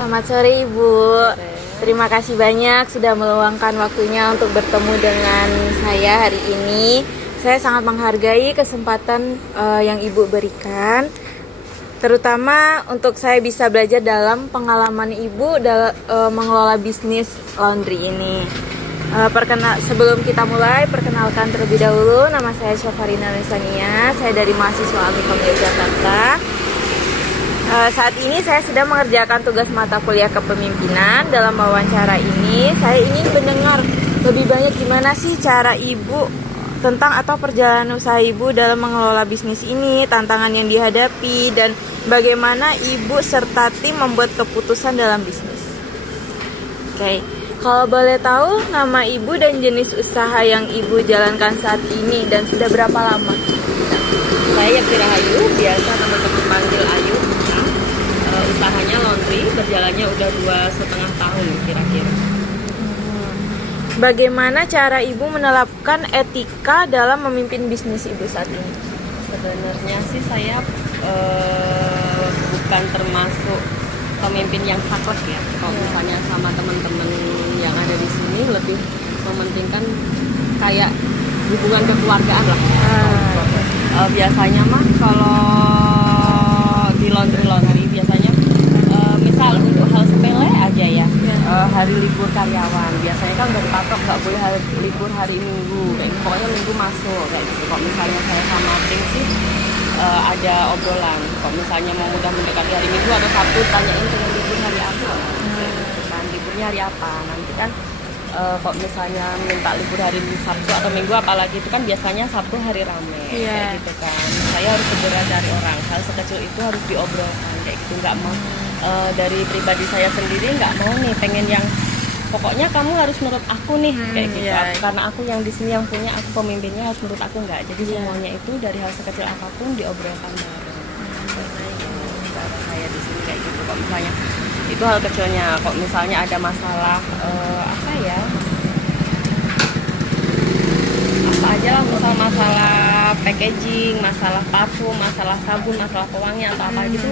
Selamat sore Ibu. Terima kasih banyak sudah meluangkan waktunya untuk bertemu dengan saya hari ini. Saya sangat menghargai kesempatan yang Ibu berikan, terutama untuk saya bisa belajar dalam pengalaman Ibu mengelola bisnis laundry ini. Sebelum kita mulai, perkenalkan terlebih dahulu, nama saya Syafarina Nesania. Saya dari mahasiswa Amikom Yogyakarta. Saat ini saya sedang mengerjakan tugas mata kuliah kepemimpinan. Dalam wawancara ini, saya ingin mendengar lebih banyak gimana sih cara Ibu tentang atau perjalanan usaha Ibu dalam mengelola bisnis ini, tantangan yang dihadapi, dan bagaimana Ibu serta tim membuat keputusan dalam bisnis. Oke, kalau boleh tahu nama Ibu dan jenis usaha yang Ibu jalankan saat ini dan sudah berapa lama? Saya Rahayu, biasa teman-teman panggil Ayu. Usahanya laundry, berjalannya udah 2,5 tahun kira-kira. Bagaimana cara Ibu menerapkan etika dalam memimpin bisnis Ibu saat ini? Sebenarnya sih saya bukan termasuk pemimpin yang saklek ya. Kalau misalnya sama teman-teman yang ada di sini lebih mementingkan kayak hubungan kekeluargaan lah. Biasanya mah kalau di laundry biasanya misal untuk hal sepele aja ya, hari libur karyawan biasanya kan udah dipatok nggak boleh libur hari Minggu, kayak pokoknya Minggu masuk kayak gitu. Kalau misalnya saya sama tim sih ada obrolan, kalau misalnya mau mudah mendekati hari Minggu atau Sabtu, tanyain pengen libur hari apa, kan liburnya hari apa nanti kan. Kok misalnya minta libur hari Sabtu atau Minggu, apalagi itu kan biasanya Sabtu hari rame, kayak gitu kan. Saya harus segera cari orang, hal sekecil itu harus diobrolkan kayak gitu. Nggak mau dari pribadi saya sendiri nggak mau nih pengen yang pokoknya kamu harus menurut aku nih kayak gitu. Karena aku yang di sini yang punya, aku pemimpinnya harus menurut aku, nggak. Jadi semuanya itu dari hal sekecil apapun diobrolkan bareng. Cara saya di sini kayak gitu. Kok misalnya itu hal kecilnya, kok misalnya ada masalah apa aja lah, misal masalah packaging, masalah parfum, masalah sabun, masalah pewangi atau apa gitu,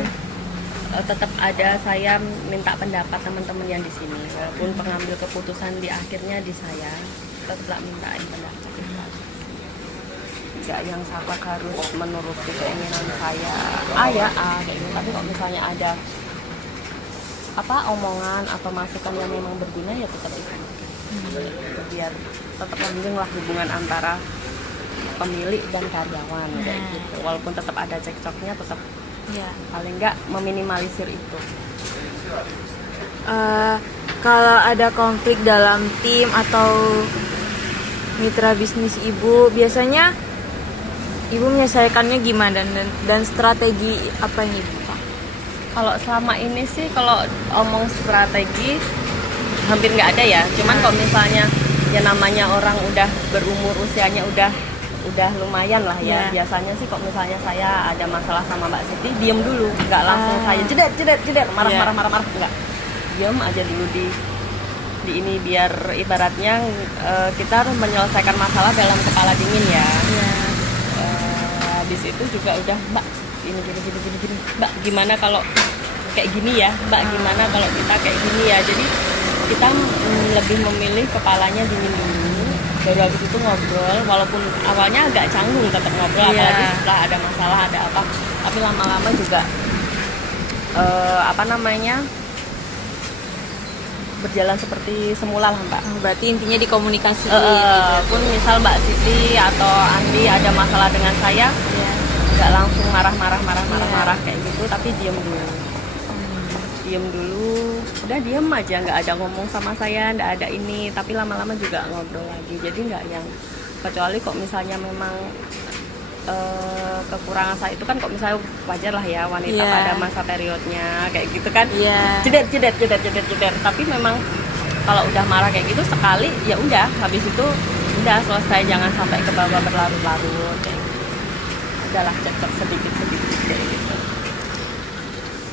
tetap ada saya minta pendapat teman-teman yang di sini. Walaupun pengambil keputusan di akhirnya di saya, tetap mintain pendapat kita. Nggak yang saklek harus menuruti keinginan saya kayak gitu. Tapi kalau misalnya ada omongan atau masukan yang memang berguna, ya tetap itu biar tetap langgeng lah hubungan antara pemilik dan karyawan kayak gitu. Walaupun tetap ada cekcoknya, tetap paling nggak meminimalisir itu. Kalau ada konflik dalam tim atau mitra bisnis Ibu, biasanya Ibu menyelesaikannya gimana dan strategi apa yang Ibu pakai? Kalau selama ini sih kalau omong strategi hampir nggak ada ya. Cuman kalau misalnya ya namanya orang udah berumur, usianya udah lumayan lah ya. Biasanya sih kalau misalnya saya ada masalah sama Mbak Siti, diem dulu, nggak langsung saya jeder marah nggak. Diem aja dulu di ini, biar ibaratnya kita harus menyelesaikan masalah dalam kepala dingin ya. Habis itu juga udah, Mbak ini gini, Mbak gimana kalau kayak gini ya, Mbak gimana kalau kita kayak gini ya. Jadi kita lebih memilih kepalanya dingin dulu, baru habis itu ngobrol. Walaupun awalnya agak canggung tetap ngobrol, apalagi setelah ada masalah ada apa, tapi lama-lama juga berjalan seperti semula lah, Mbak. Berarti intinya dikomunikasi. Pun misal Mbak Siti atau Andi ada masalah dengan saya, nggak langsung marah kayak gitu, tapi diem dulu, udah diem aja, nggak ada ngomong sama saya, nggak ada ini, tapi lama-lama juga ngobrol lagi. Jadi nggak yang, kecuali kok misalnya memang kekurangan saya itu kan, kok misalnya wajar lah ya wanita pada masa periodnya kayak gitu kan, jeder. Tapi memang kalau udah marah kayak gitu sekali, ya udah habis itu udah selesai, jangan sampai ke bawah berlarut-larut kayak gitu. Udahlah cekcok sedikit kayak gitu.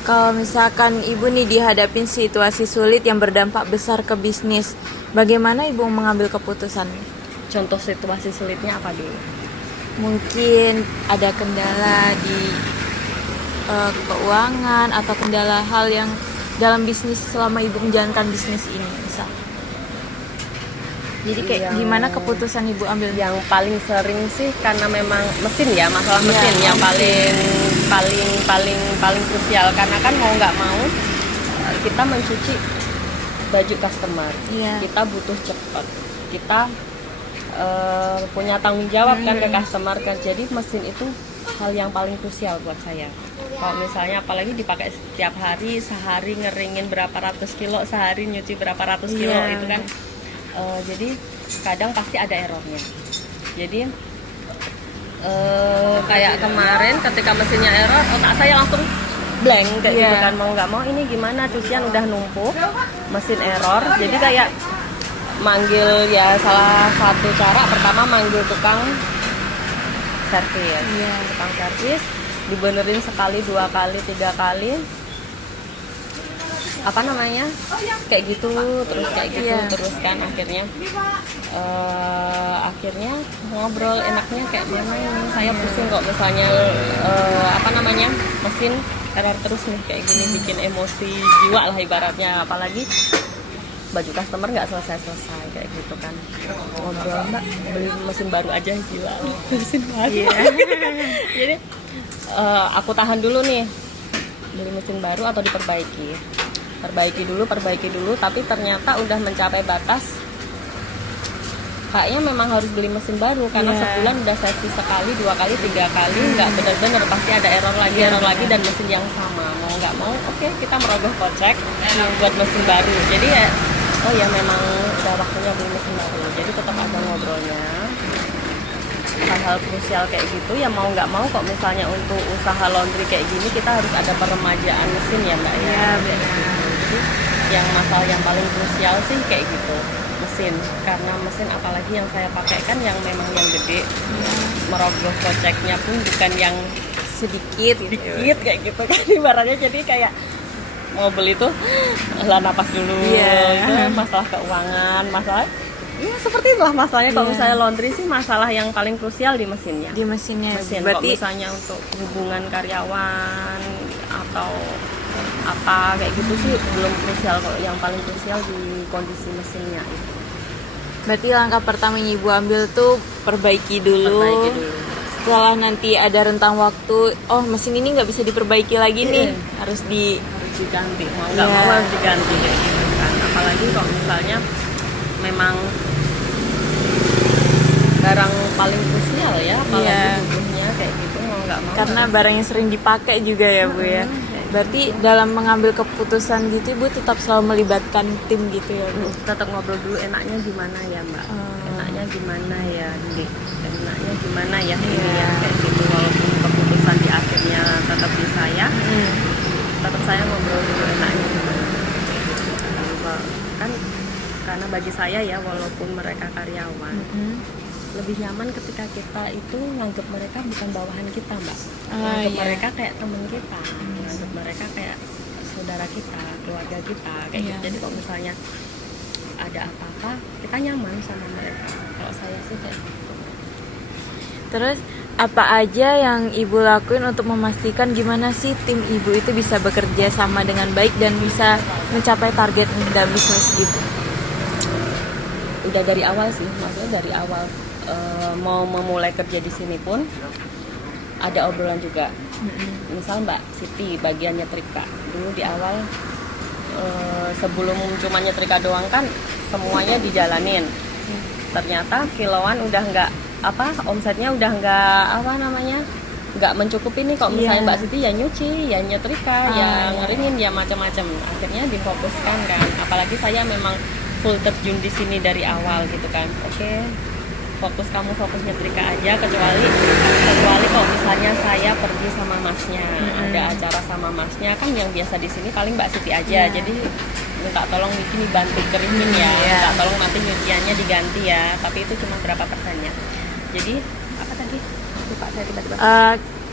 Kalau misalkan Ibu nih dihadapin situasi sulit yang berdampak besar ke bisnis, bagaimana Ibu mengambil keputusan? Contoh situasi sulitnya apa dulu? Mungkin ada kendala di keuangan atau kendala hal yang dalam bisnis selama ibu menjalankan bisnis ini misal? Jadi kayak gimana keputusan ibu ambil? Yang paling sering sih karena memang mesin ya, masalah Iya, mesin yang paling krusial, karena kan mau nggak mau kita mencuci baju customer, Iya. kita butuh cepat, kita punya tanggung jawab kan ke customer kan, jadi mesin itu hal yang paling krusial buat saya. Kalau misalnya apalagi dipakai setiap hari, sehari ngeringin berapa ratus kilo, sehari nyuci berapa ratus kilo, Iya. itu kan jadi kadang pasti ada errornya. Jadi kayak kemarin ketika mesinnya error, otak saya langsung blank kayak Iya. gitu kan, mau nggak mau ini gimana, cucian udah numpuk, mesin error, jadi kayak manggil ya, salah satu cara pertama manggil tukang servis. Iya. Tukang servis dibenerin sekali, 2 kali, 3 kali, apa namanya, kayak gitu terus, kayak gitu Iya. terus kan, akhirnya ngobrol enaknya kayak mana ini, saya pusing kok misalnya apa namanya, mesin error terus nih kayak gini, bikin emosi jiwa lah ibaratnya, apalagi baju customer nggak selesai kayak gitu kan. Ngobrol, Mbak beli mesin baru aja, gila mesin baru. Iya. Jadi aku tahan dulu nih, beli mesin baru atau diperbaiki, perbaiki dulu, tapi ternyata udah mencapai batas kayaknya memang harus beli mesin baru, karena Iya. sebulan udah servis sekali, 2 kali, 3 kali, nggak bener-bener, pasti ada error lagi, Iya, error lagi, benar. dan mesin yang sama, mau nggak mau oke, kita merogoh kocek buat mesin baru. Jadi ya, oh ya memang udah waktunya beli mesin baru, jadi tetap ada ngobrolnya. Hal-hal krusial kayak gitu ya, mau nggak mau kok misalnya untuk usaha laundry kayak gini kita harus ada peremajaan mesin ya Mbak ya. Iya, benar. Jadi yang masalah yang paling krusial sih kayak gitu, mesin, karena mesin apalagi yang saya pakai kan yang memang yang gede, merogoh koceknya pun bukan yang Sedikit gitu. dikit kayak gitu kan, ibaratnya. Jadi kayak mau beli tuh lah napas dulu. Iya. Itu masalah keuangan, masalah ya seperti itulah masalahnya. Kalau Iya. misalnya laundry sih masalah yang paling krusial di mesinnya. Di mesinnya. Mesin. Berarti Kalau misalnya untuk hubungan karyawan atau apa kayak gitu sih belum krusial. Kok yang paling krusial di kondisi mesinnya itu. berarti langkah pertama yang ibu ambil tuh perbaiki dulu. Perbaiki dulu. Setelah nanti ada rentang waktu, oh mesin ini nggak bisa diperbaiki lagi nih, Iya. harus Harus diganti, mau nggak Iya. mau harus diganti kayak gitu kan. Apalagi kalau misalnya memang barang paling krusial ya, apalagi Iya. butuhnya kayak gitu, mau nggak mau karena harus. barang yang sering dipakai juga ya Bu ya. Berarti dalam mengambil keputusan gitu Ibu tetap selalu melibatkan tim gitu ya Bu. Tetap ngobrol dulu, enaknya gimana ya Mbak, enaknya gimana ya Dik, enaknya gimana ya ini ya, kayak gitu. Walaupun keputusan di akhirnya tetap di saya, tetap saya ngobrol dulu enaknya gimana. Kan karena bagi saya ya, walaupun mereka karyawan, lebih nyaman ketika kita itu nganggap mereka bukan bawahan kita Mbak, nganggap iya. mereka kayak teman kita, nganggap mereka kayak saudara kita, keluarga kita kayak Iya. gitu. Jadi kalau misalnya ada apa-apa kita nyaman sama mereka. Kalau saya sih kayak gitu. Terus apa aja yang Ibu lakuin untuk memastikan gimana sih tim Ibu itu bisa bekerja sama dengan baik dan bisa mencapai target dalam bisnis gitu? Udah dari awal sih, maksudnya dari awal mau memulai kerja di sini pun ada obrolan juga. Misal Mbak Siti bagian nyetrika dulu di awal, sebelum cuma nyetrika doang kan semuanya dijalanin. Ternyata kiloan udah nggak omsetnya udah nggak nggak mencukupi nih. Kalau misalnya Iya. Mbak Siti ya nyuci, ya nyetrika, ya ngeringin, ya macam-macam. Akhirnya difokuskan kan. Apalagi saya memang full terjun di sini dari awal gitu kan. Oke, fokus nyetrika aja, kecuali kalau misalnya saya pergi sama masnya, ada acara sama masnya kan, yang biasa di sini paling Mbak Siti aja. Iya. Jadi minta tolong Niki bantu keringin ya, Iya. minta tolong nanti nyuciannya diganti ya, tapi itu cuma berapa persennya. Jadi apa tadi, lupa saya tiba-tiba.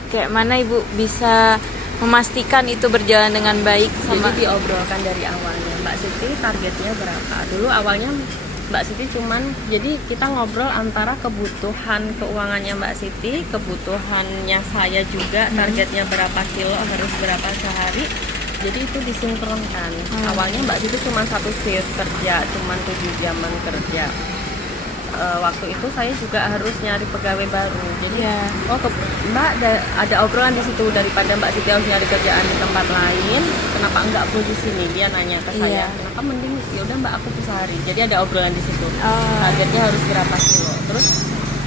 Kayak mana Ibu bisa memastikan itu berjalan dengan baik sama Jadi diobrolkan dari awalnya, Mbak Siti targetnya berapa. Dulu awalnya Mbak Siti jadi kita ngobrol antara kebutuhan keuangannya Mbak Siti, kebutuhannya saya juga, targetnya berapa kilo, harus berapa sehari, jadi itu disinkronkan. Awalnya Mbak Siti cuma satu shift kerja, cuma 7 jaman kerja. Waktu itu saya juga harus nyari pegawai baru. Jadi Mbak ada obrolan di situ, daripada Mbak Siti harus nyari kerjaan di tempat lain, kenapa enggak full di sini? Dia nanya ke saya. Kenapa mending yaudah Mbak aku sehari. Jadi ada obrolan di situ. Targetnya harus berapa kilo. Terus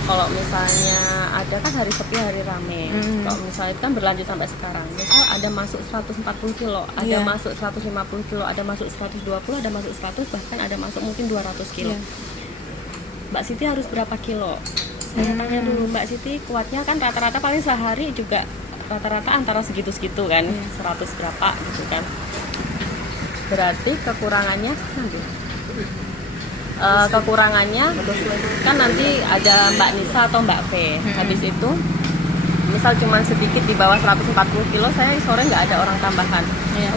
kalau misalnya ada kan hari sepi hari rame. Kalau misalnya itu kan berlanjut sampai sekarang. Misal ada masuk 140 kilo, ada masuk 150 kilo, ada masuk 120, ada masuk 100, bahkan ada masuk mungkin 200 kilo. Mbak Siti harus berapa kilo? Saya tanya dulu, Mbak Siti kuatnya kan rata-rata paling sehari juga rata-rata antara segitu-segitu kan, 100 berapa gitu kan. Berarti kekurangannya nanti kekurangannya kan nanti ada Mbak Nisa atau Mbak V. Habis itu misal cuma sedikit di bawah 140 kilo, saya sore nggak ada orang tambahan.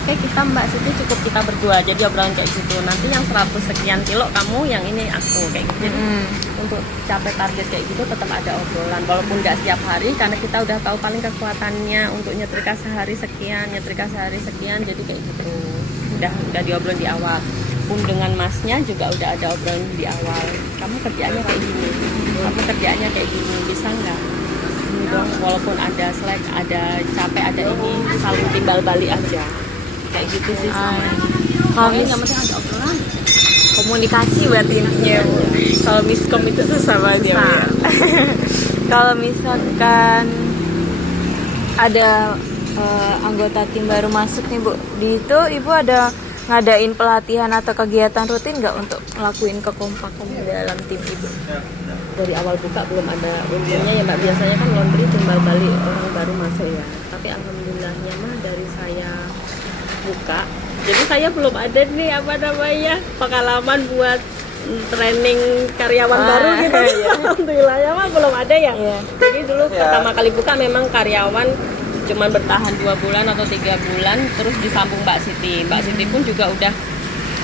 Oke, kita Mbak Siti cukup kita berdua, jadi obrolan kayak gitu. Nanti yang 100 sekian kilo kamu, yang ini aku, kayak gitu. Jadi untuk capai target kayak gitu tetap ada obrolan, walaupun nggak setiap hari, karena kita udah tahu paling kekuatannya untuk nyetrika sehari sekian, nyetrika sehari sekian, jadi kayak gitu. Udah diobrolin di awal. Pun dengan masnya juga udah ada obrolan di awal. Kamu kerjaannya kayak gini, kamu kerjaannya kayak gini, bisa nggak? Dong, walaupun ada slack, ada capek, ada ini, saling timbal balik aja, kayak gitu sih. Kalau yang penting ada obrolan, komunikasi berarti intinya Bu. Kalau miskom itu susah banget ya. Kalau misalkan ada anggota tim baru masuk nih Bu, di itu Ibu ada ngadain pelatihan atau kegiatan rutin nggak untuk ngelakuin kekompakan di dalam tim Ibu? Dari awal buka belum ada. Untungnya ya Mbak, biasanya kan laundry timbal balik orang baru masuk ya, tapi alhamdulillahnya mah dari saya buka, jadi saya belum ada nih apa namanya pengalaman buat training karyawan baru gitu. Alhamdulillahnya mah belum ada ya. Jadi dulu pertama kali buka memang karyawan cuma bertahan 2 bulan atau 3 bulan, terus disambung Mbak Siti. Mbak Siti pun juga udah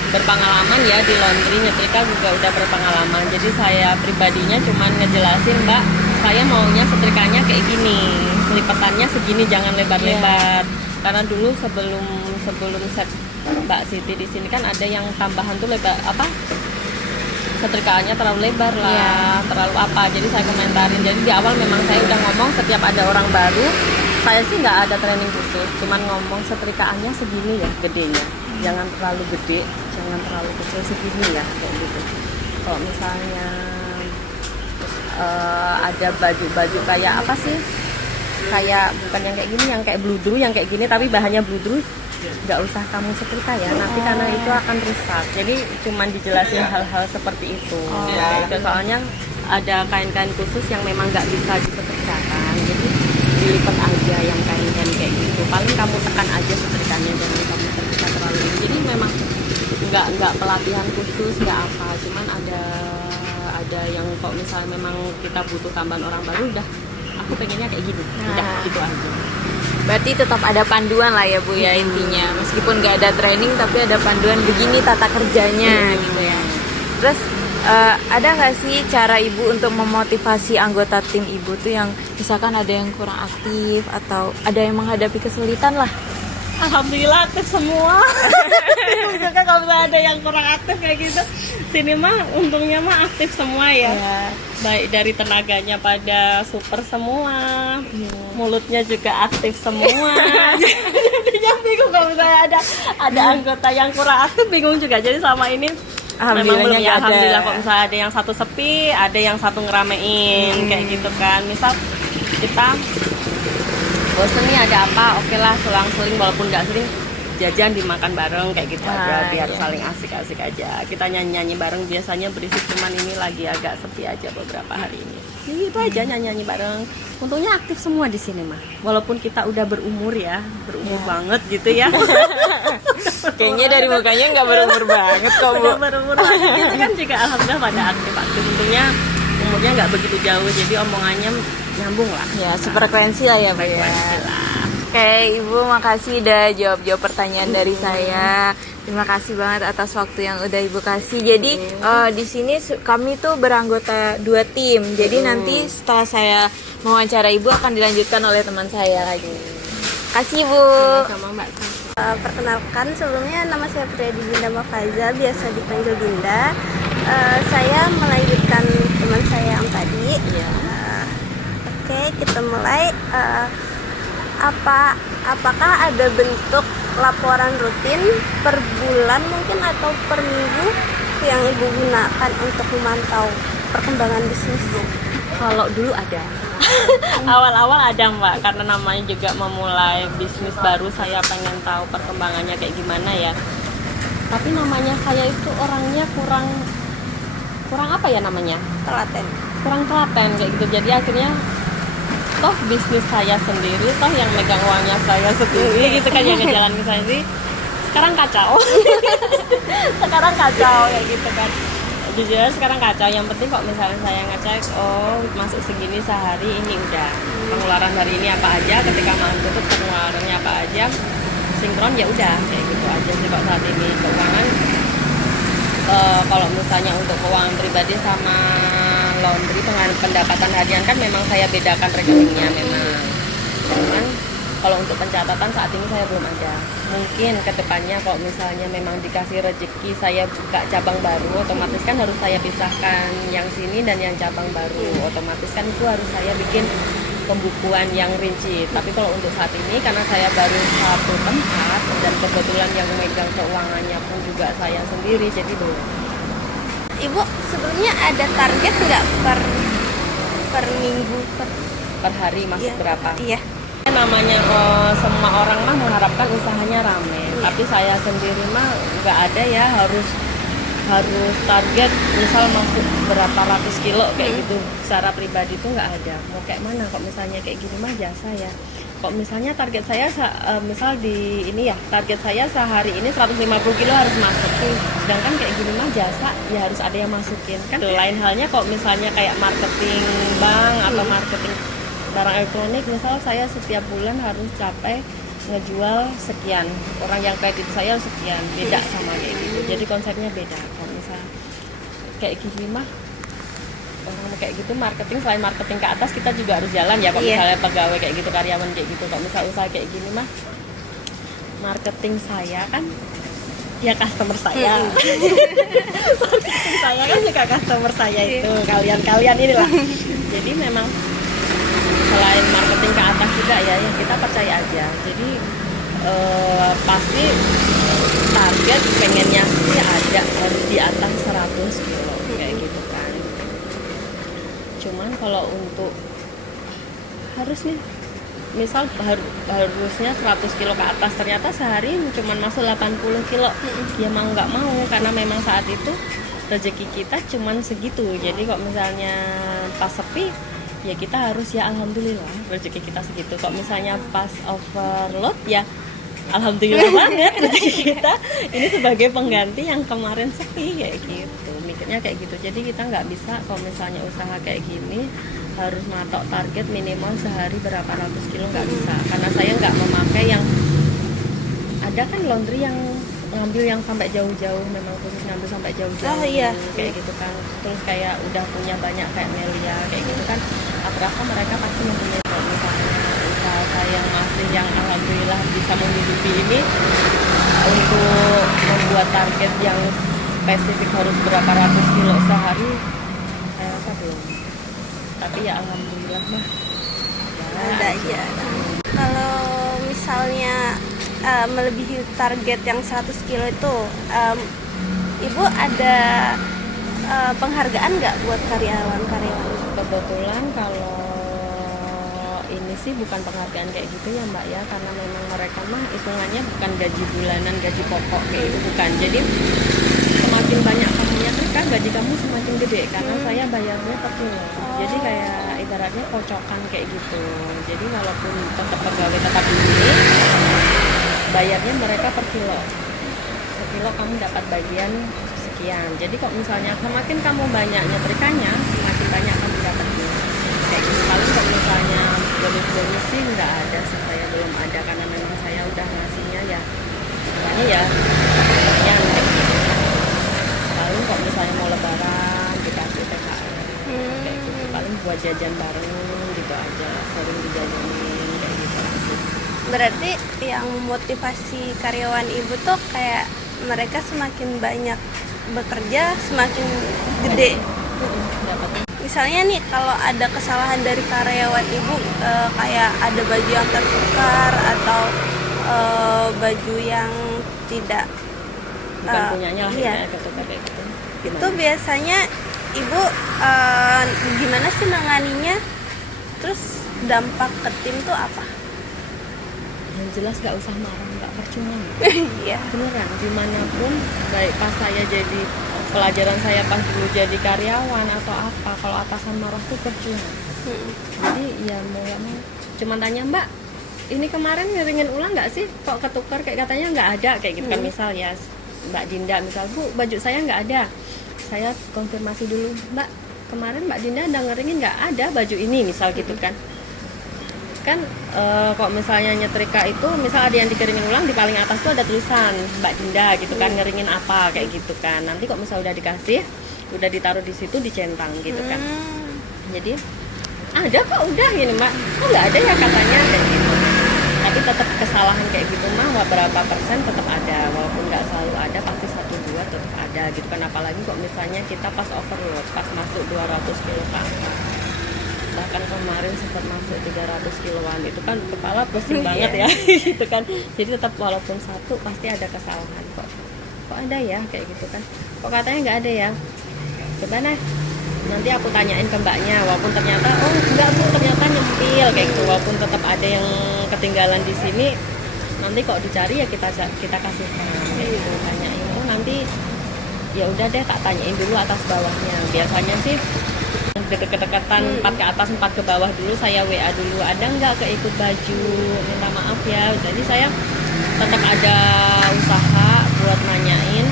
berpengalaman ya di laundry, nyetrika juga udah berpengalaman. Jadi saya pribadinya cuman ngejelasin, Mbak, saya maunya setrikanya kayak gini, lipatannya segini, jangan lebar-lebar. Karena dulu sebelum set Mbak Siti di sini kan ada yang tambahan tuh lebar apa? Setrikaannya terlalu lebar lah, terlalu apa. Jadi saya komentarin. Jadi di awal memang saya udah ngomong setiap ada orang baru, saya sih nggak ada training khusus, cuman ngomong setrikaannya segini ya, gedenya. Jangan terlalu gede, jangan terlalu kecil, segini ya, kayak gitu. Kalau misalnya ada baju-baju kayak apa sih, kayak bukan yang kayak gini, yang kayak bludru, yang kayak gini tapi bahannya bludru, nggak usah kamu setrika ya, nanti karena itu akan rusak. Jadi cuman dijelasin hal-hal seperti itu. Itu soalnya ada kain-kain khusus yang memang nggak bisa disetrikakan, jadi dilipat aja yang kain-kain kayak gitu. Paling kamu tekan aja setrikanya, jangan kamu setrika terlalu ini. Jadi memang nggak pelatihan khusus, nggak apa, cuman ada yang kok misalnya memang kita butuh tambahan orang baru, udah aku pengennya kayak gini, udah gitu aja. Berarti tetap ada panduan lah ya Bu ya, intinya meskipun nggak ada training tapi ada panduan begini tata kerjanya gitu ya. Terus ada nggak sih cara Ibu untuk memotivasi anggota tim Ibu tuh yang misalkan ada yang kurang aktif atau ada yang menghadapi kesulitan lah? Alhamdulillah aktif semua. Misalkan kalau ada yang kurang aktif kayak gitu, sini mah untungnya mah aktif semua ya. Baik dari tenaganya pada super semua, mulutnya juga aktif semua. Jadinya bingung kalau misalnya ada anggota yang kurang aktif, bingung juga. Jadi selama ini memang belum ya, alhamdulillah kok misalnya ada yang satu sepi, ada yang satu ngeramein kayak gitu kan. Misal kita bosen nih ada apa, oke lah selang-seling, walaupun nggak sering jajan dimakan bareng kayak gitu aja, biar saling asik-asik aja. Kita nyanyi-nyanyi bareng, biasanya berisik, cuman ini lagi agak sepi aja beberapa hari ini. Gitu aja nyanyi-nyanyi bareng. Untungnya aktif semua di sini mah. Walaupun kita udah berumur ya, berumur banget gitu ya. Kayaknya dari mukanya nggak berumur banget kok Bu. Udah berumur banget gitu kan juga alhamdulillah pada aktif-aktif. Untungnya umurnya nggak begitu jauh, jadi omongannya nyambung lah. Ya, sefrekuensi lah ya Bu ya. Oke, Ibu makasih udah jawab-jawab pertanyaan dari saya. Terima kasih banget atas waktu yang udah Ibu kasih. Jadi di sini kami tuh beranggota 2 tim. Jadi nanti setelah saya mewawancara Ibu akan dilanjutkan oleh teman saya lagi. Kasih Ibu. Sama Mbak. Perkenalkan, sebelumnya nama saya Priadi Dinda Mafaza, biasa dipanggil Dinda. Saya melanjutkan teman saya yang tadi. Iya. Oke, kita mulai. Apakah ada bentuk laporan rutin per bulan mungkin atau per minggu yang Ibu gunakan untuk memantau perkembangan bisnis? Kalau dulu ada. Awal-awal ada Mbak, karena namanya juga memulai bisnis baru, saya pengen tahu perkembangannya kayak gimana ya. Tapi namanya saya itu orangnya kurang apa ya namanya? Telaten. Kurang telaten kayak gitu. Jadi akhirnya toh bisnis saya sendiri, toh yang megang uangnya saya sendiri gitu kan, yang ngejalanin saya sendiri. Sekarang kacau. Sekarang kacau kayak gitu kan. Jujur sekarang kacau. Yang penting kok misalnya saya ngecek, oh masuk segini sehari, ini udah pengeluaran hari ini apa aja, ketika mau tutup pengeluarannya apa aja, sinkron ya udah kayak gitu aja sih kok saat ini keuangan. Kalau misalnya untuk keuangan pribadi sama laundry dengan pendapatan harian kan memang saya bedakan rekeningnya memang. Cuman kalau untuk pencatatan saat ini saya belum ada. Mungkin kedepannya kalau misalnya memang dikasih rezeki saya buka cabang baru, otomatis kan harus saya pisahkan yang sini dan yang cabang baru. Otomatis kan itu harus saya bikin pembukuan yang rinci. Tapi kalau untuk saat ini karena saya baru satu tempat dan kebetulan yang memegang keuangannya pun juga saya sendiri, jadi belum. Ibu sebelumnya ada target nggak per minggu Per hari masuk berapa? Iya. Namanya semua orang mah mengharapkan usahanya rame, tapi saya sendiri mah nggak ada ya harus target misal masuk berapa ratus kilo kayak gitu. Secara pribadi tuh nggak ada. Mau kayak mana kok misalnya kayak gini mah jasa ya. Kok misalnya target saya misal di ini ya, target saya sehari ini 150 kilo harus masuk. Sedangkan kayak gini mah jasa ya harus ada yang masukin kan. Lain halnya kok misalnya kayak marketing bank atau marketing barang elektronik, misal saya setiap bulan harus capai ngejual sekian, orang yang kredit saya sekian, beda sama kayak gitu. Jadi konsepnya beda. Kalau misal kayak gini mah orang kayak gitu marketing, selain marketing ke atas kita juga harus jalan ya. Kalau misalnya pegawai kayak gitu, karyawan kayak gitu, kalau misal usaha kayak gini mah marketing saya kan ya customer saya. Marketing saya kan juga customer saya itu, kalian inilah. Jadi memang selain marketing ke atas juga ya, yang kita percaya aja. Jadi pasti target pengennya sih ada harus di atas 100 kilo kayak gitu kan. Cuman kalau untuk harus nih misal harusnya 100 kilo ke atas, ternyata sehari cuman masuk 80 kilo, ya mau nggak mau karena memang saat itu rezeki kita cuman segitu. Jadi kok misalnya pas sepi ya kita harus ya alhamdulillah rezeki kita segitu. Kok misalnya pas overload ya alhamdulillah banget rezeki kita ini sebagai pengganti yang kemarin sepi kayak gitu. Mikirnya kayak gitu. Jadi kita nggak bisa kalau misalnya usaha kayak gini harus matok target minimal sehari berapa ratus kilo, nggak bisa. Karena saya nggak memakai yang ada kan laundry yang ngambil yang sampai jauh-jauh, memang khusus ngambil sampai jauh-jauh. Kayak gitu kan. Terus kayak udah punya banyak kayak Melia kayak gitu kan. Aku rasa mereka pasti mempunyai, kalau misalnya usaha saya yang masih yang alhamdulillah bisa menghidupi ini, untuk membuat target yang spesifik harus berapa ratus kilo sehari saya rasa belum. Tapi ya alhamdulillah mah ada aja. Kalau misalnya melebihi target yang 100 kilo itu, Ibu ada penghargaan nggak buat karyawan-karyawan? Kebetulan kalau ini sih bukan penghargaan kayak gitu ya Mbak ya, karena memang mereka mah hitungannya bukan gaji bulanan, gaji pokok kayak itu bukan. Jadi semakin banyak kamu nyetrika, gaji kamu semakin gede karena saya bayarnya per kilo. Jadi kayak ibaratnya kocokan kayak gitu. Jadi walaupun tetap pegawai tetap di sini, bayarnya mereka per kilo. Sekilo kamu dapat bagian sekian. Jadi kalau misalnya semakin kamu banyak nyetrikanya, semakin banyak kamu dapat kayak gitu. Paling kalau misalnya bonus sih nggak ada sih, saya belum ada karena memang saya udah ngasihnya ya makanya ya yang paling kalau misalnya mau lebaran dikasih THR kayak gitu, paling buat jajan bareng gitu aja, sering dijajanin kayak gitu. Berarti yang memotivasi karyawan ibu tuh kayak mereka semakin banyak bekerja, semakin gede. Dapat. Misalnya nih kalau ada kesalahan dari karyawan ibu, kayak ada baju yang tertukar atau baju yang tidak Bukan punyanya lah iya. ya, kayak gitu. Itu biasanya ibu gimana sih nanganinya? Terus dampak ke tim tuh apa? Yang jelas nggak usah marah, nggak percuma. Iya. Beneran, dimanapun, baik pas saya jadi pelajaran saya pas dulu jadi karyawan atau apa, kalau atasan marah tuh percuma. Jadi ya mau nggak mau, cuman tanya, Mbak, ini kemarin ngeringin ulang nggak sih? Kok ketukar kayak katanya nggak ada kayak gitu kan, misal ya Mbak Dinda misal, Bu baju saya nggak ada, saya konfirmasi dulu, Mbak kemarin Mbak Dinda ada ngeringin nggak ada baju ini misal gitu kan. Kan kok misalnya nyetrika itu misal ada yang dikeringin ulang, di paling atas tuh ada tulisan Mbak Dinda gitu kan, ngeringin apa kayak gitu kan. Nanti kok misal udah dikasih, udah ditaruh di situ dicentang gitu kan. Jadi ada kok udah gini Mbak, kok nggak ada ya katanya kayak gitu. Tapi tetap kesalahan kayak gitu mah berapa persen tetap ada, walaupun nggak selalu ada, pasti 1-2 tetap ada gitu kan. Apalagi kok misalnya kita pas overload, pas masuk 200 kilo ke atas, bahkan kemarin sempat masuk 300 kiloan, itu kan kepala pusing banget ya gitu kan. Jadi tetap walaupun satu pasti ada kesalahan. Kok ada ya kayak gitu kan, kok katanya nggak ada ya, coba nah nanti aku tanyain ke mbaknya, walaupun ternyata oh enggak Bu, ternyata nyempil kayak gitu, walaupun tetap ada yang ketinggalan di sini, nanti kok dicari ya kita kasih kayak gitu, tanyain. Oh nanti ya udah deh tak tanyain dulu atas bawahnya. Biasanya sih deket-deketan 4 ke atas 4 ke bawah dulu, saya WA dulu, ada nggak keikut baju, minta maaf ya. Jadi saya tetap ada usaha buat nanyain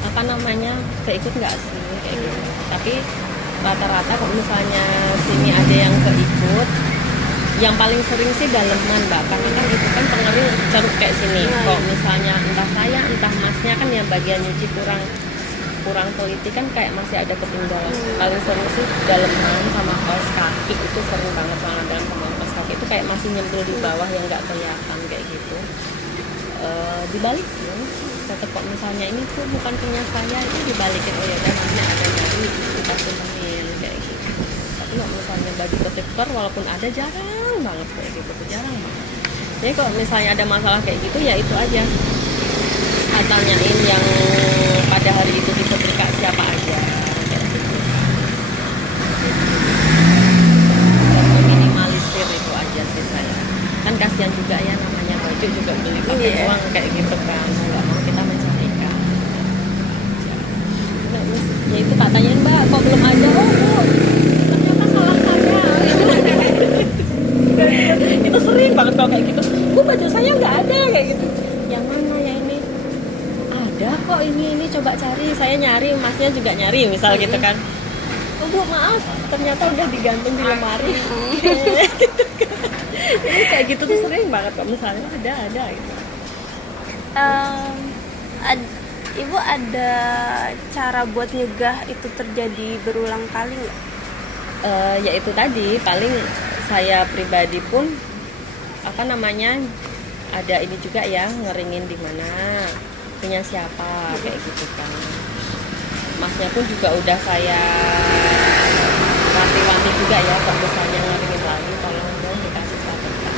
apa namanya, keikut nggak sih kayak gitu. Tapi rata-rata kalau misalnya sini ada yang keikut, yang paling sering sih daleman Mbak, karena kan itu kan pengaruh ceruk kayak sini. Kalau misalnya entah saya entah masnya kan yang bagian nyuci kurang teliti kan, kayak masih ada ketinggalan. Paling sering sih daleman sama kaos kaki, itu sering banget soalnya dalam sama kaos kaki itu kayak masih nyempil di bawah yang nggak kelihatan kayak gitu. Dibalikin tetap, kok misalnya ini tuh bukan punya saya, itu dibalikin, oh ya udah nanti ada nyari kita temenin kayak gitu. Tapi kalau misalnya baju ketukar walaupun ada jarang banget kayak gitu, jarang banget. Jadi kalau misalnya ada masalah kayak gitu ya itu aja, tanyain yang pada hari itu disetrika siapa aja kayak gitu. Dan meminimalisir itu aja sih saya. Kan kasihan juga ya, namanya baju juga beli pakai uang kayak gitu kan, nggak mau kita mencarikan. Ya itu tak tanyain, Mbak kok belum ada, oh Bu ternyata salah saya itu sering banget kalau kayak gitu, Bu baju saya nggak ada kayak gitu. Yang mana ya ini? Ada kok ini coba cari, saya nyari, masnya juga nyari misal gitu kan. Oh Bu maaf, ternyata udah digantung di lemari. Ini kayak gitu tuh sering banget kok misalnya ada gitu. Ibu ada cara buat nyegah itu terjadi berulang kali nggak? Ya itu tadi, paling saya pribadi pun apa namanya, ada ini juga ya, ngeringin di mana, punya siapa kayak gitu kan. Masnya pun juga udah saya wanti-wanti juga ya, kalau misalnya ngeringin lagi tolong dong dikasih catatan.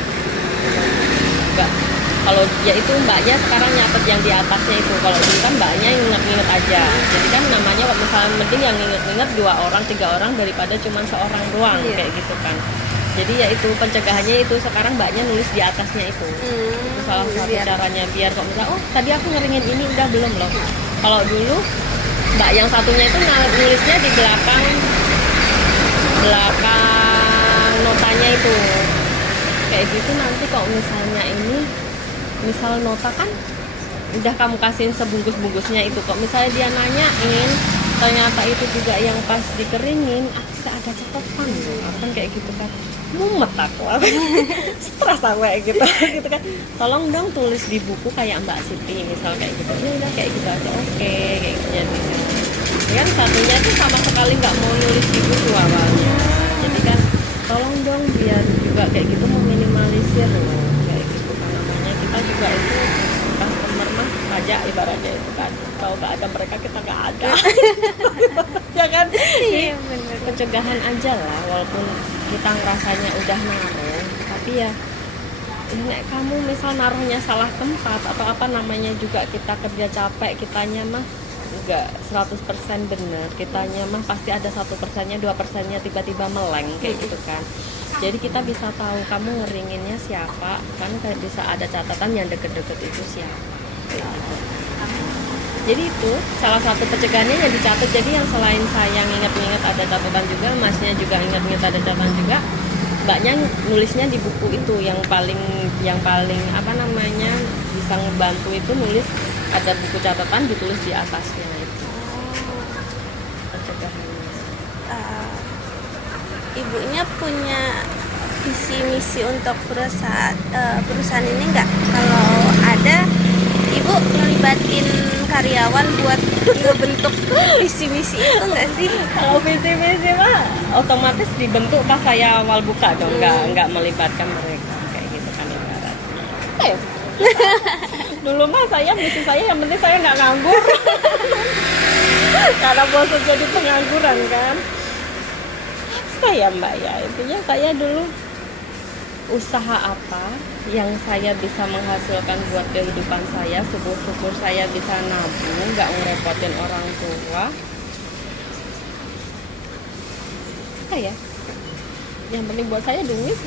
Enggak, kalau ya itu mbaknya sekarang nyatet yang di atasnya itu, kalau dulu kan mbaknya yang inget-inget aja. Jadi kan namanya kalau misalnya mending yang inget-inget 2 orang 3 orang daripada cuma seorang doang kayak gitu kan. Jadi ya itu pencegahannya itu, sekarang mbaknya nulis di atasnya itu. Itu salah satu caranya, biar kok misalnya oh tadi aku ngeringin ini udah belum loh. Kalau dulu mbak yang satunya itu nulisnya di belakang notanya itu kayak gitu. Nanti kalau misalnya ini misal nota kan udah kamu kasihin sebungkus-bungkusnya itu, kok misalnya dia nanyain ternyata itu juga yang pas dikeringin, tidak ada catatan kan kayak gitu kan, mumet aku stres aku kayak gitu gitu kan. Tolong dong tulis di buku kayak Mbak Siti misal kayak gitu, ya udah kayak gitu aja, oke kayak gitu. Jadi kan satunya tuh sama sekali nggak mau nulis di buku awalnya, jadi kan tolong dong biar juga kayak gitu meminimalisir kayak ibaratnya itu kan, kalau nggak ada mereka kita nggak ada. Ya kan? Iya bener. Pencegahan aja lah, walaupun kita ngerasanya udah naruh, tapi ya ini kamu misal naruhnya salah tempat atau apa namanya, juga kita kerja capek, kitanya mah enggak 100% bener, kitanya mah pasti ada 1%-nya 2%-nya tiba-tiba meleng kayak gitu kan. Jadi kita bisa tahu kamu ngeringinnya siapa, kan kayak bisa ada catatan yang deket-deket itu siapa kayak gitu. Jadi itu salah satu pencegahannya yang dicatat. Jadi yang selain saya nginget-nginget ada catatan juga, masnya juga inget-inget ada catatan juga, mbaknya nulisnya di buku itu yang paling apa namanya bisa ngebantu itu nulis, ada buku catatan ditulis di atasnya itu pencegahannya. Ibunya punya visi misi untuk perusahaan ini nggak? Kalau ada, ibu ngelibatin karyawan buat ngebentuk visi misi itu nggak sih? Kalau visi-visi mah otomatis dibentuk pas saya awal buka dong, nggak melibatkan mereka kayak gitu kan ibaratnya. Ayo. Dulu mah misi saya yang penting saya nggak nganggur. Karena bosan jadi pengangguran kan. Apa ya mbak ya, intinya saya dulu usaha apa yang saya bisa menghasilkan buat kehidupan saya, syukur saya bisa nabung, nggak ngerepotin orang tua. Apa ya, yang penting buat saya duit.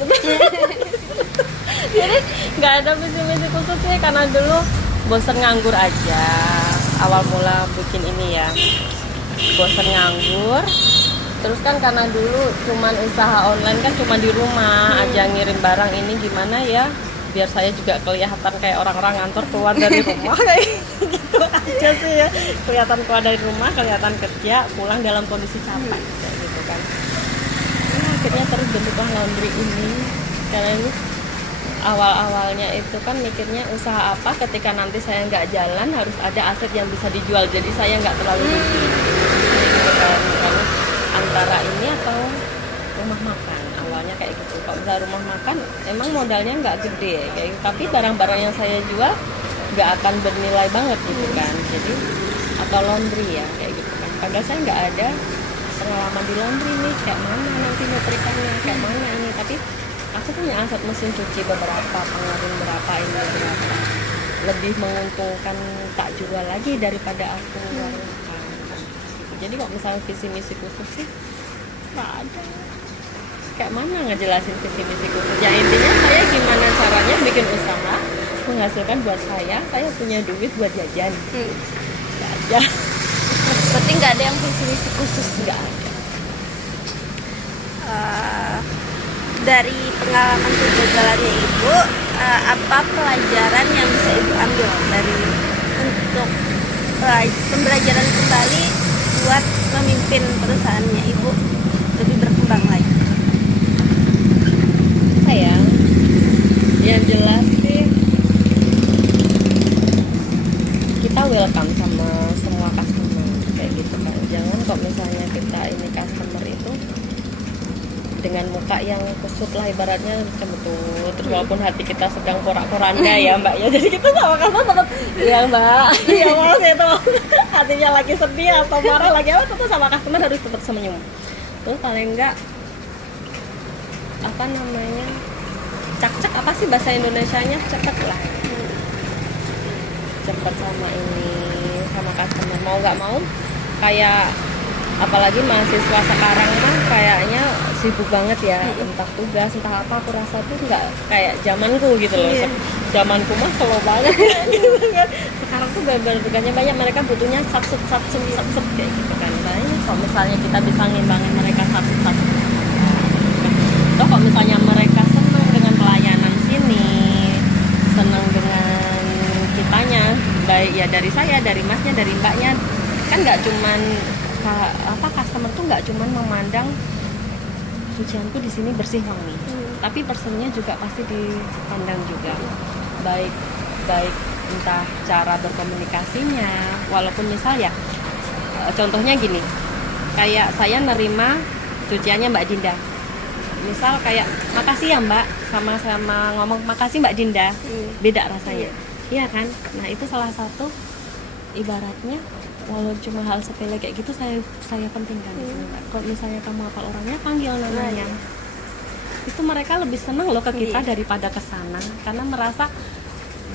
Jadi nggak ada misi-misi khususnya, karena dulu bosan nganggur aja. Awal mula bikin ini ya, bosan nganggur. Terus kan karena dulu cuman usaha online kan cuma di rumah aja ngirim barang, ini gimana ya biar saya juga kelihatan kayak orang-orang ngantor keluar dari rumah kayak gitu aja sih ya, kelihatan keluar dari rumah, kelihatan kerja, pulang dalam kondisi capek kayak gitu kan. Nah, akhirnya terus bentuklah laundry ini, karena ini awal-awalnya itu kan mikirnya usaha apa ketika nanti saya nggak jalan harus ada aset yang bisa dijual, jadi saya nggak terlalu rugi gitu kan. Lalu antara ini atau rumah makan, awalnya kayak gitu. Kalau misalnya rumah makan emang modalnya nggak gede kayak gitu, tapi barang-barang yang saya jual nggak akan bernilai banget gitu kan. Jadi atau laundry ya kayak gitu kan, padahal saya nggak ada pengalaman di laundry nih, kayak mana nanti nyetrikannya, kayak mana ini. Tapi aku punya aset mesin cuci beberapa, pengaruh berapa, ini berapa, lebih menguntungkan tak jual lagi daripada aku warung makan. Jadi kok misalnya visi misi khusus sih nggak ada. Kayak mana ngejelasin visi misi khusus? Ya intinya saya gimana caranya bikin usaha menghasilkan buat saya punya duit buat jajan. Nggak ada. Berarti nggak ada yang visi misi khusus? Nggak ada. Dari pengalaman kegagalannya ibu, apa pelajaran yang bisa ibu ambil dari untuk pembelajaran kembali buat memimpin perusahaannya ibu lebih berkembang lagi? Yang jelas sih kita welcome sama semua customer kayak gitu kan. Jangan kok misalnya kita ini customer itu dengan muka yang kusut lah ibaratnya cembetut, terus walaupun hati kita sedang porak-poranda ya mbak ya, jadi kita sama customer tetap ya mbak ya mas itu hatinya lagi sedih atau marah lagi apa, tetap sama customer harus tetap senyum. Terus paling enggak apa namanya, cak-cak apa sih bahasa Indonesianya, cepet lah, cepet sama ini sama customer, mau nggak mau. Kayak apalagi mahasiswa sekarang mah kayaknya sibuk banget ya, entah tugas entah apa, aku rasa tuh nggak kayak zamanku gitu loh. Zamanku mah slow banget gitu kan. Sekarang tuh tugasnya banyak, mereka butuhnya sat-sut kayak gitu kan. Kalau misalnya kita bisa ngimbangin mereka sat-sut, atau kalau misalnya mereka senang dengan pelayanan sini, senang dengan kitanya, baik ya dari saya, dari masnya, dari mbaknya, kan nggak cuman customer tuh nggak cuman memandang cucianku di sini bersih wangi, tapi personnya juga pasti dipandang juga baik entah cara berkomunikasinya, walaupun misal ya contohnya gini, kayak saya nerima cuciannya Mbak Dinda, misal kayak makasih ya Mbak, sama ngomong makasih Mbak Dinda, beda rasanya, iya kan? Nah itu salah satu ibaratnya walau cuma hal sepele kayak gitu saya pentingkan di sini, Mbak. Kalau misalnya kamu hafal orangnya, panggil namanya. Itu mereka lebih senang loh ke kita daripada ke sana, karena merasa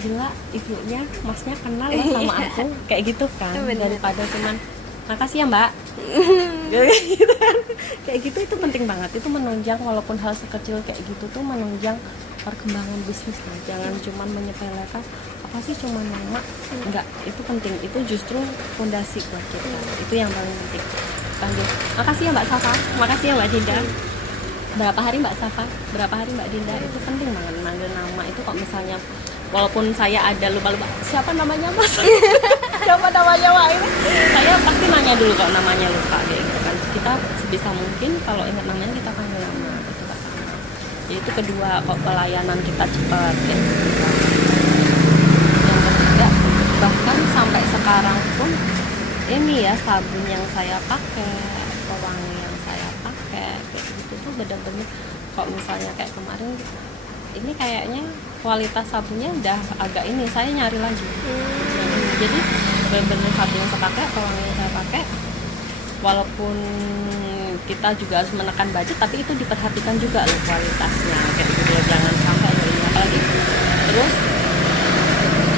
gila ibunya, masnya kenal loh sama aku, kayak gitu kan. Daripada cuman makasih ya Mbak. Gitu kan. Kayak gitu itu penting banget. Itu menunjang, walaupun hal sekecil kayak gitu tuh menunjang perkembangan bisnis lah. Jangan cuman menyepelekan apa sih cuma nama. Enggak, itu penting. Itu justru fondasi buat kita. Itu yang paling penting. Panggil. Makasih ya Mbak Safa. Makasih ya Mbak Dinda. Berapa hari Mbak Safa? Berapa hari Mbak Dinda? Itu penting banget manggil nama itu. Kok misalnya walaupun saya ada lupa-lupa siapa namanya Mas, siapa namanya Wak, ini saya pasti nanya dulu kalau namanya lupa kayak gitu kan. Kita sebisa mungkin kalau ingat namanya kita panggil nama itu Kak. Jadi itu kedua, kok pelayanan kita cepat kayak gitu kan. Yang ketiga, bahkan sampai sekarang pun ini ya sabun yang saya pakai, pewangi yang saya pakai kayak gitu tuh benar-benar kok misalnya kayak kemarin ini kayaknya kualitas sabunnya udah agak ini, saya nyari lagi. Jadi benar-benar sabun yang saya pakai, pewangi yang saya pakai, walaupun kita juga harus menekan budget, tapi itu diperhatikan juga loh kualitasnya kayak gitu loh. Jangan sampai ini apalagi terus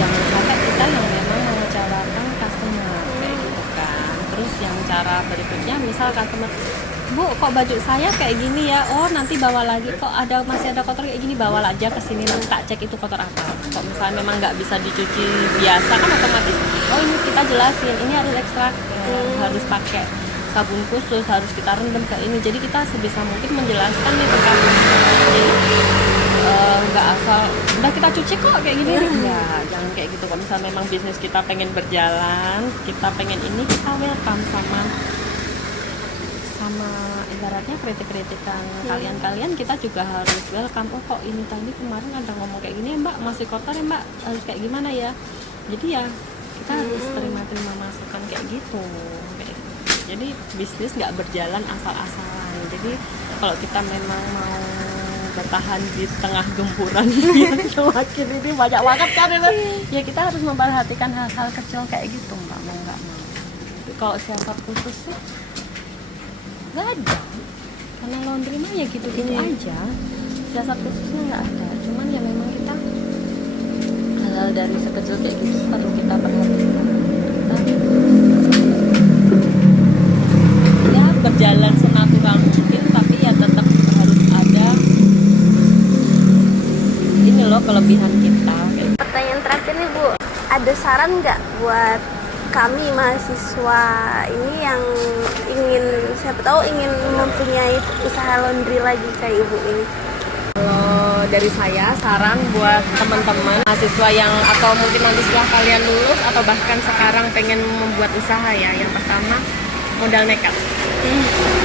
jangan sampai kita yang memang mengecewakan customer kayak gitu kan. Terus yang cara berikutnya, misal customer, Bu, kok baju saya kayak gini ya? Oh, nanti bawa lagi. Kok masih ada kotor kayak gini, bawa aja ke sini, nanti tak cek itu kotor apa. Kok misalnya memang nggak bisa dicuci biasa kan otomatis. Oh, ini kita jelasin, ini harus ekstrak, harus pakai sabun khusus, harus kita rendam ke ini. Jadi kita sebisa mungkin menjelaskan nih ke kamu. Jadi nggak asal udah kita cuci kok kayak gini. Enggak, jangan kayak gitu. Kalau misalnya memang bisnis kita pengen berjalan, kita pengen ini, kita welcome sama ibaratnya kritik-kritikan kalian kita juga harus welcome. Oh kok ini tadi kemarin ada ngomong kayak gini ya Mbak, masih kotor ya Mbak, harus kayak gimana ya. Jadi ya kita harus terima masukan kayak gitu. Jadi bisnis nggak berjalan asal-asalan. Jadi kalau kita memang mau bertahan di tengah gempuran yang semakin ini banyak banget kan itu, ya kita harus memperhatikan hal-hal kecil kayak gitu Mbak, mau nggak mau. Kalau siasat khusus sih nggak ada, karena laundry mah ya gitu-gitu aja, siasat khususnya nggak ada. Cuman ya memang kita hal-hal dari sekecil kayak gitu perlu kita perhatikan. Ya berjalan senatural mungkin, tapi ya tetap harus ada ini loh kelebihan kita. Pertanyaan terakhir nih Bu, ada saran nggak buat kami mahasiswa ini yang siapa tahu ingin mempunyai usaha laundry lagi kayak Ibu ini? Kalau dari saya saran buat teman-teman mahasiswa yang atau mungkin nanti setelah kalian lulus atau bahkan sekarang pengen membuat usaha ya, yang pertama modal nekat.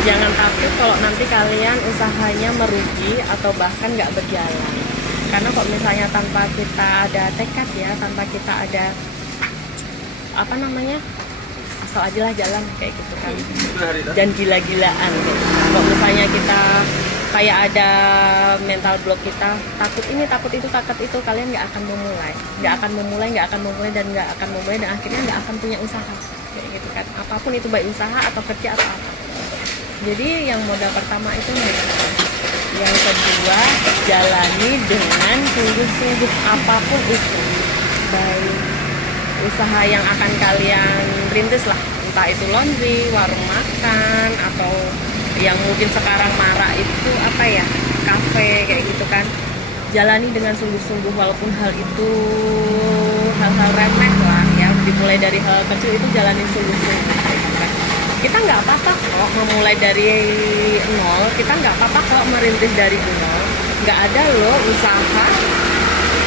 Jangan takut kalau nanti kalian usahanya merugi atau bahkan nggak berjalan. Karena kok misalnya tanpa kita ada tekad ya, tanpa kita ada apa namanya, asal aja lah jalan kayak gitu kan, dan gila-gilaan gitu. Kalau misalnya kita kayak ada mental block, kita takut ini takut itu, kalian nggak akan memulai dan nggak akan memulai dan akhirnya nggak akan punya usaha kayak gitu kan, apapun itu, baik usaha atau kerja atau apa. Jadi yang modal pertama itu mental, yang kedua jalani dengan sungguh-sungguh apapun itu, baik usaha yang akan kalian rintis lah, entah itu laundry, warung makan, atau yang mungkin sekarang marak itu apa ya, kafe kayak gitu kan. Jalani dengan sungguh-sungguh walaupun hal itu hal-hal remeh lah ya, dimulai dari hal kecil itu jalanin sungguh-sungguh gitu kan. Kita nggak apa-apa kalau memulai dari nol, kita nggak apa-apa kalau merintis dari nol. Nggak ada loh usaha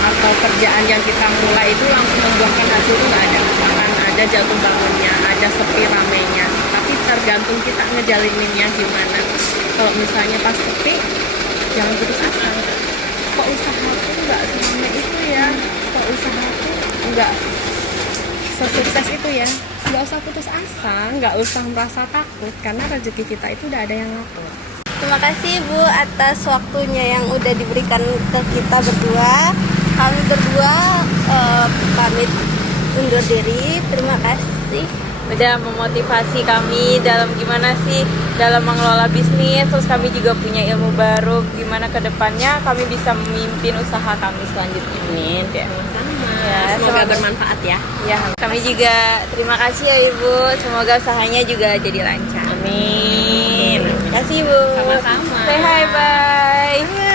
atau kerjaan yang kita mulai itu langsung membuahkan hasil, itu nggak ada. Akan ada jatuh bangunnya, ada sepi ramenya, tapi tergantung kita ngejalininnya gimana. Kalau misalnya pas sepi, jangan putus asa. Kok usahaku nggak seramai itu ya, kok usahaku nggak sesukses itu ya, nggak usah putus asa, nggak usah merasa takut, karena rezeki kita itu udah ada yang ngatur. Terima kasih Bu atas waktunya yang udah diberikan ke kita berdua. Kami berdua pamit undur diri. Terima kasih. Udah memotivasi kami dalam gimana sih dalam mengelola bisnis, terus kami juga punya ilmu baru gimana ke depannya kami bisa memimpin usaha kami selanjutnya. Amin ya. Sama. Ya, Semoga semoga- bermanfaat ya. Ya, kami juga terima kasih ya Ibu. Semoga usahanya juga jadi lancar. Amin. Terima kasih Ibu. Sama-sama. Say hi, bye.